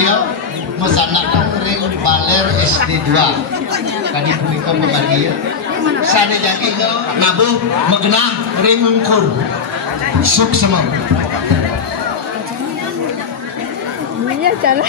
dia mesanakkan ring baler SD 2 kadi punika pembagian sane jadi ke nabuh megenah ring ngkur suk semua iya jalan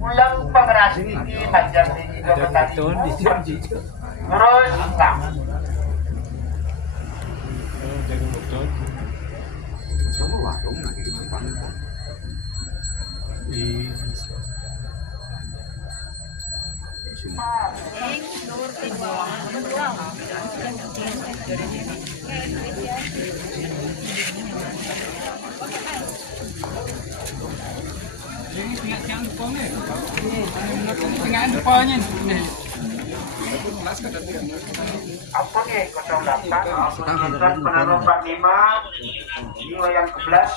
Ulang pengeras ini Banjar Tinggi Kabupaten terus apa nih 08 penerus 45 jiwa yang ke-11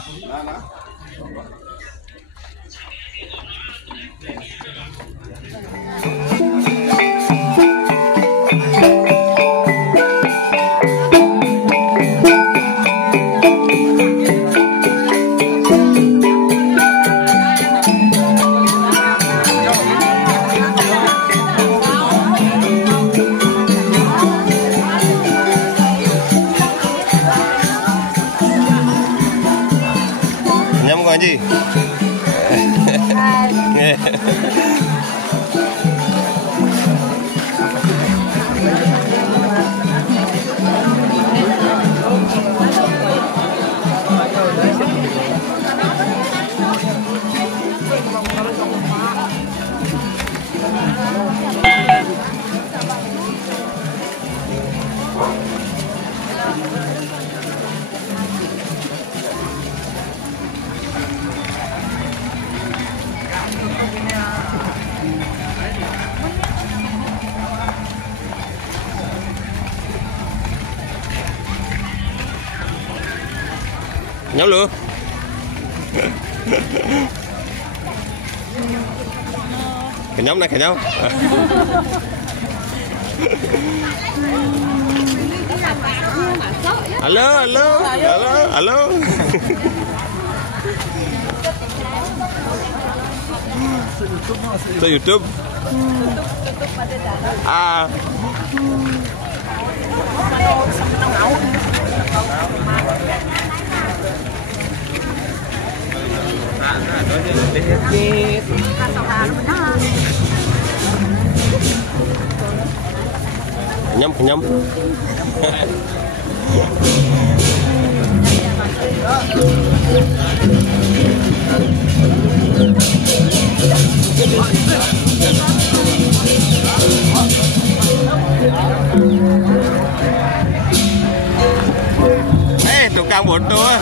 Anji. Kenyam lu. Kenyam này kenyam. Halo, halo, halo, halo. Sa YouTube. Ah. Kenyam, kenyam. Tukang bodoh.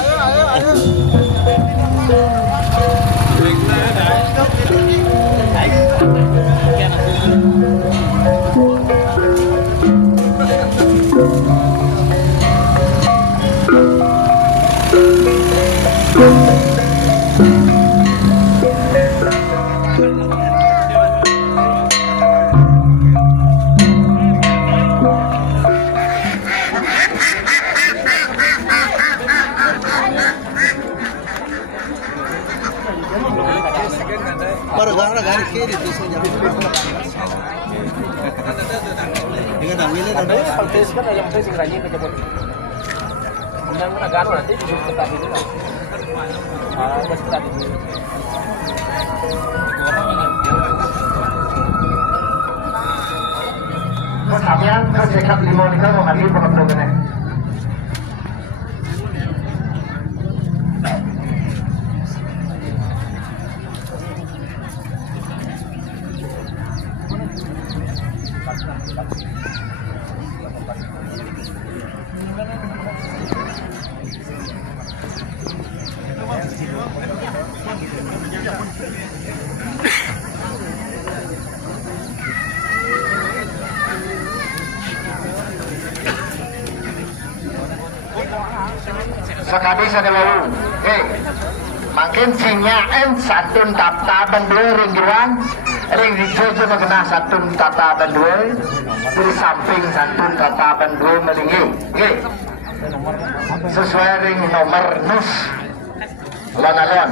Kalian kan cekap limau ni kan orang lagi pengen kena. Sekali sadalawu, makin sinyaen satun tata bandue ringgiran, ring dijojo mengenah satun tata bandue, di samping satun tata bandue melingi, sesuai ring nomor nus, alon-alon.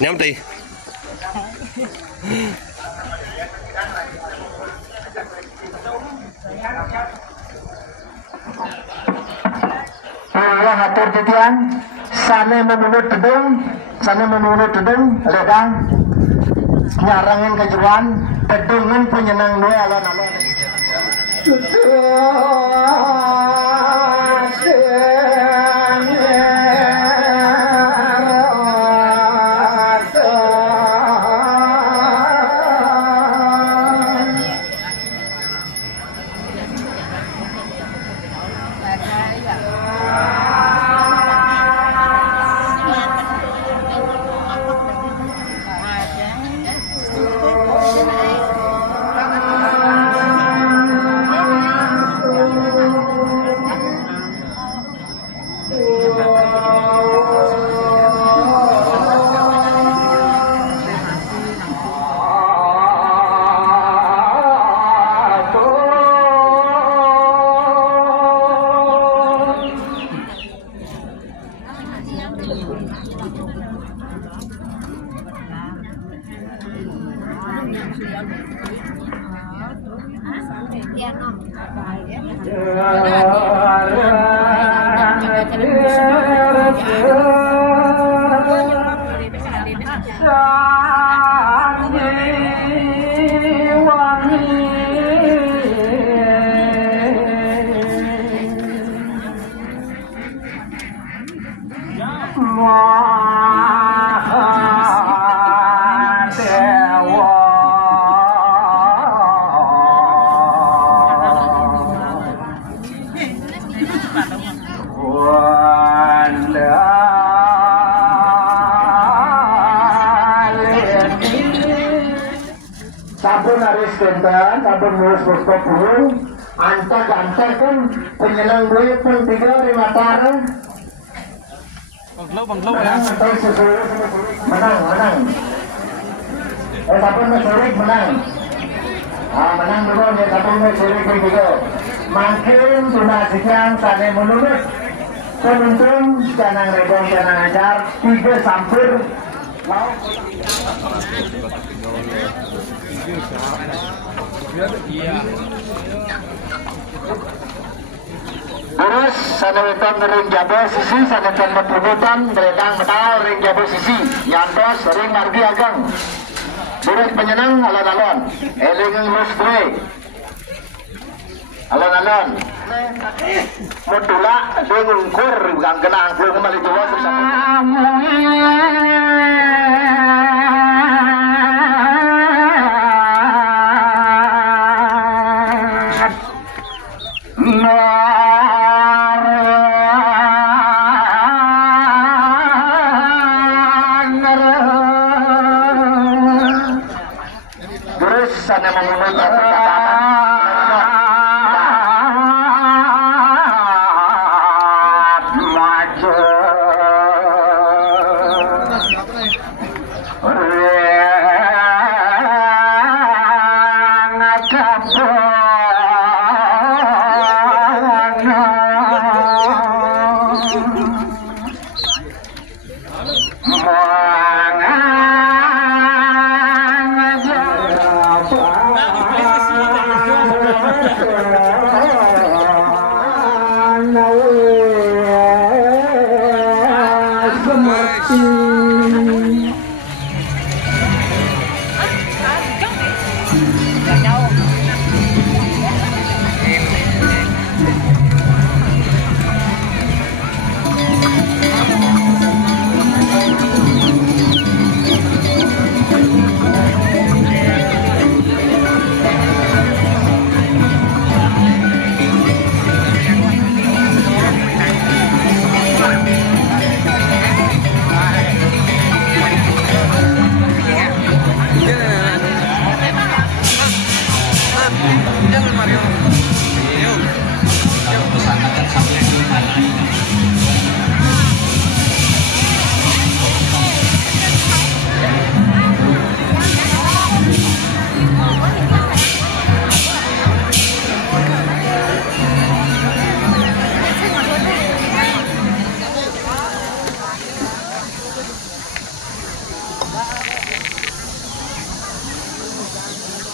Nhóm ti. Allah hatur titian, sana menurut tudung, ledang, nyarangan kejuan, pedungan penyenang dua alon-alon. Sabun harus kentan, sabun mulus berkopul, antar kan penyenang gue pun 3 matara. Menang, menang. Sabun mesurik menang. Menang dulu ya sabun mesurik juga. Makin donasikan sana menurut penuntung canang rebong canang ajar 3 sampur. Terus sanewetan ring jabo sisi sanewetan mepunutan beredang metal ring jabo sisi yantos ring margi agang buruk penyenang alon-alon eling mus bre alon-alon mutula dengungkur gang kena angkul kembali jawa bersama terus sana memenuhi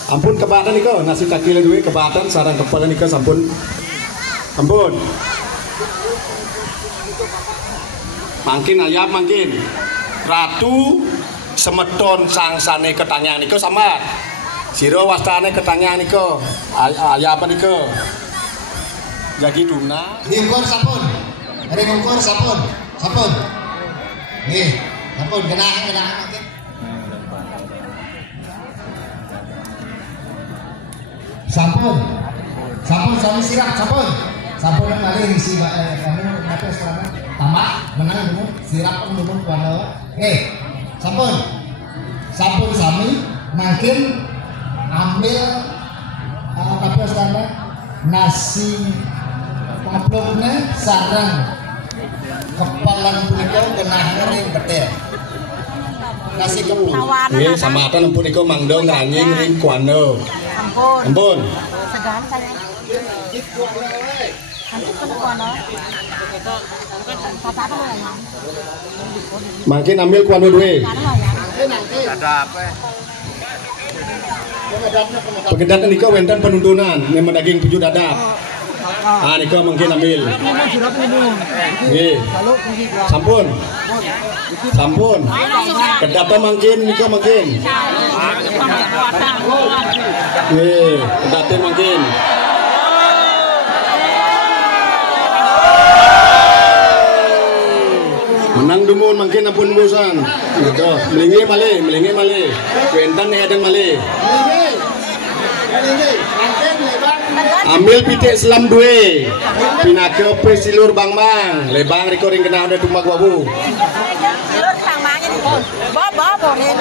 Ampun kebatan niko nasi kaki lagi kebatan sarang kepala niko sampun ampun mangkin ayam mangkin ratu semeton sangsane ketanyang niko sama siro wastane ketanyang niko ayam niko jadi tuna Ringkur sampun sampun nih sampun kena mangkin sampun suami sirap sampun kali isi kamu apa sekarang tamak menang dulu sirap dulu kuano sampun sami makin ambil apa sekarang nasi paploknya sarang kepalan punika kena ring betel nasi kepul ini sama apa punika mangdo nganying ring kuano ampun Segan saya. makin ambil kuano duwe pegedat niko wenten penuntunan memang daging tujuh dadap niko mungkin ambil nggih sampun kedapa mungkin niko mungkin nggih kedate mungkin menang dumun mungkin ampun bosan gitu melingi malih wenten hedeng malih ambil pitik selam duwe pinake pesilur bang lebang riko ring kena ada tumbak wabu Silur bang mangnya di bobo bolen.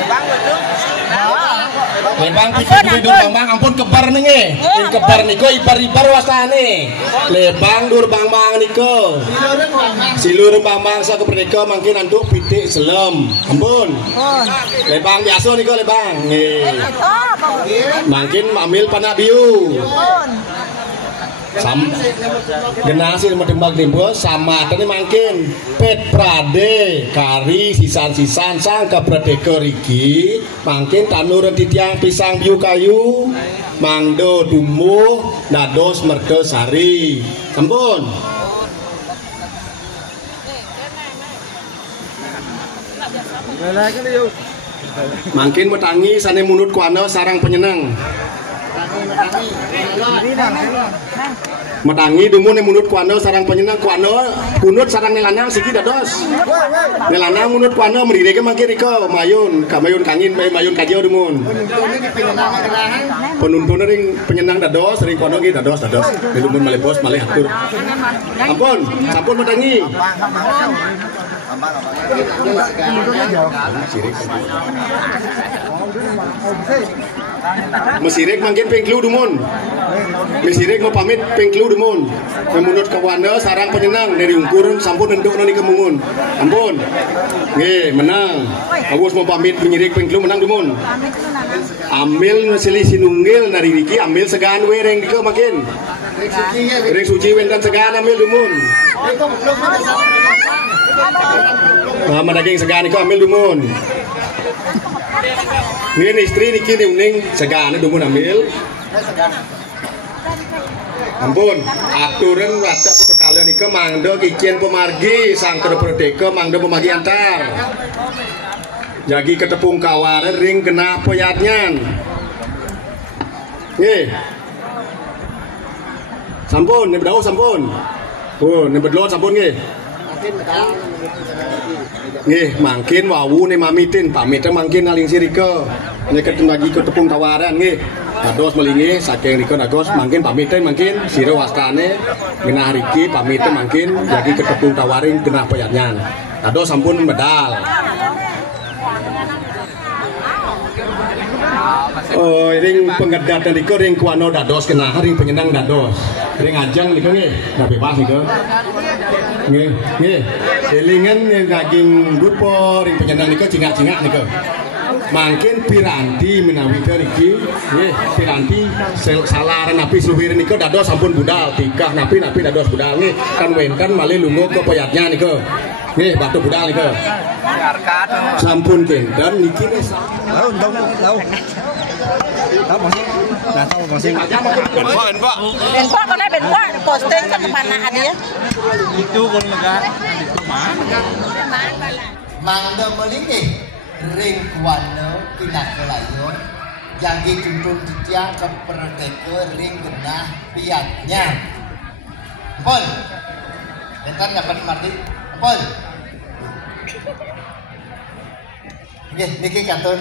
lebang pitik dur bang ampun kebar nenge kebar niko ibar wasane lebang dur bang niko silur bang sa kepernika mungkin antuk pitik selam ampun lebang biasa niko lebang nggih mungkin ambil panak biu generasi tembak timbul sama tadi makin pet prade kari sisan-sisan sang kepradeka riki makin tanur titiang pisang biu kayu mangdo dumuh dados merdo sari ampun makin metangi sane munut kuano sarang penyenang metangi dumun munut kuano sarang penyenang kuano punut sarang nelanang siki dados nelanang munut kuano merireke mangke riko mayun kangin mayun kajau dumun penuntun ring penyenang dados ring kuano nggih dados dumun malih bos malih atur ampun sampun metangi Mesirek mangkin pengklu dumun. Mesirek mau pamit pengklu dumun. Menurut kawana sarang penyenang dari ungkur sampun enduk nani kemungun. Ampun. Nggih, menang. Agus mau pamit menyirik pengklu menang dumun. Ambil ngasili sinunggil nari riki ambil segan wereng dike makin. Reng suci wendan segan ambil dumun. Nama daging segan itu ambil dumun. Ini istri niki uning segan dumun ambil. Ampun, aturan rata putu kalian niki mangdo kicien pemargi sang kedeprodeke mangdo pemagi antar. Jagi ketepung kaware ring kena poyatnyan. Nggih. Sampun, nih bedau sampun. Oh, nih bedlot sampun nggih. Nggih, mangkin wawu nih mamitin, pamitnya mangkin aling sirike. Nih ketembagi ketepung kawaran nggih. Dados melingi saking rike dados mangkin pamitnya mangkin sira wastane genah riki pamitnya mangkin jagi ketepung kawaring genah poyatnyan. Dados sampun medal. Oh, ring pengedat niku ring kuano dados kena ring penyenang dados. Ring ajang niku nggih, dah bebas niku. Nggih, nggih. Selingan daging dupo ring penyenang niku cingak-cingak niku. Mangkin piranti menawi iki nggih, piranti salaran napi suwir niku dados sampun budal, tikah napi dados budal nggih. Kan wenkan malih lungo ke peyatnya niku. Nggih, batu budal niku. Sampun kendan niki wis tahu. Tahu masih. Nah, tahu masih. Benpok. Karena benpok posting ke mana dia? Itu kon lega. Mangda melingi ring kuano kinakelayo jagi tuntun titiang ke perdeke ring genah piatnya. Pol. Bentar dapat mati. Pol. Niki kanton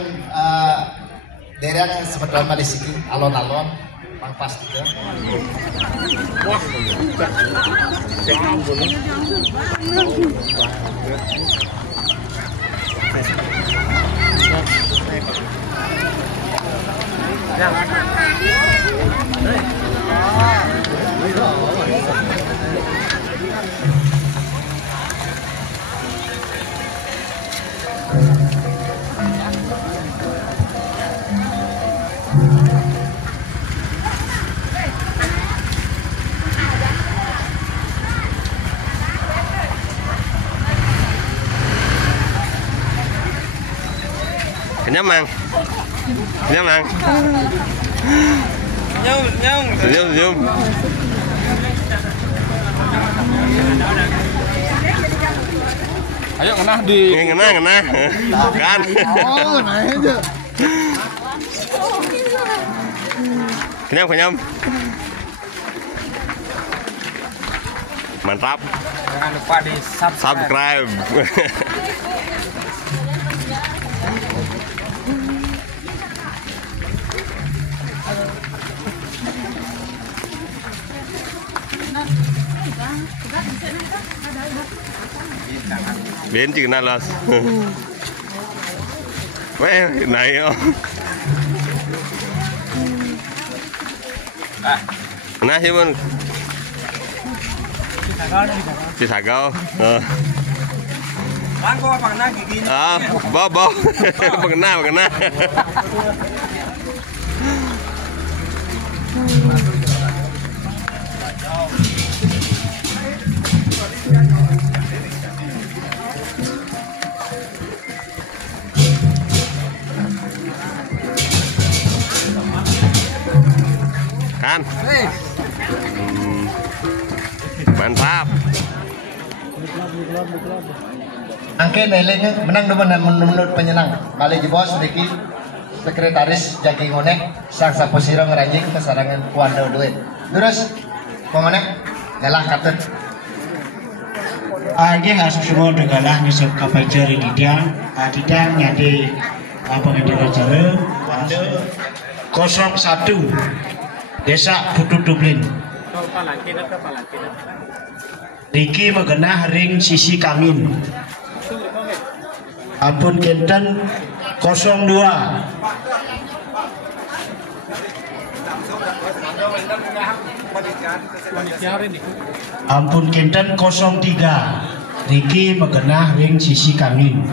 daerah yang sebetulnya Malaysia alon-alon pangpas juga. Kenyam mang. Senyum. Ayo ngenah di. Ngenah. Kan. Oh, nah aja. Kenyam. Mantap. Jangan lupa di Subscribe. Biến chừng nào là Weh, này Nah, sih pun Cisagau. Bang, kok pernah gigi? Bawa. Pernah. Kan? Mantap. Angke nelengnya menang menurut penyenang. Balik di bos sedikit sekretaris Jaki Ngonek sang saposiro ngeranjing kesarangan kuando duit. Terus pemenang galah katut. Agi hasil semua galah misal kapal jari didang nyadi apa yang cara kuando 01 Desa Putu Dublin. Riki megenah ring sisi Kamin. Ampun kinten 02. Ampun kinten 03. Riki megenah ring sisi kanin.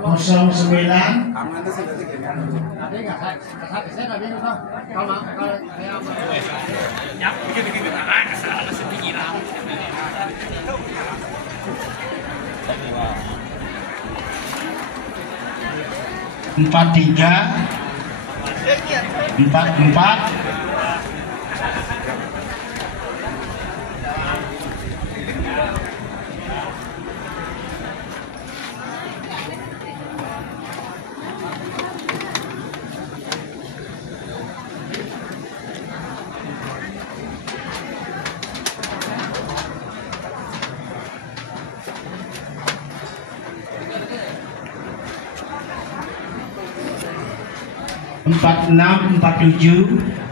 Kosong 9. Empat tiga, 44. Empat enam, 47.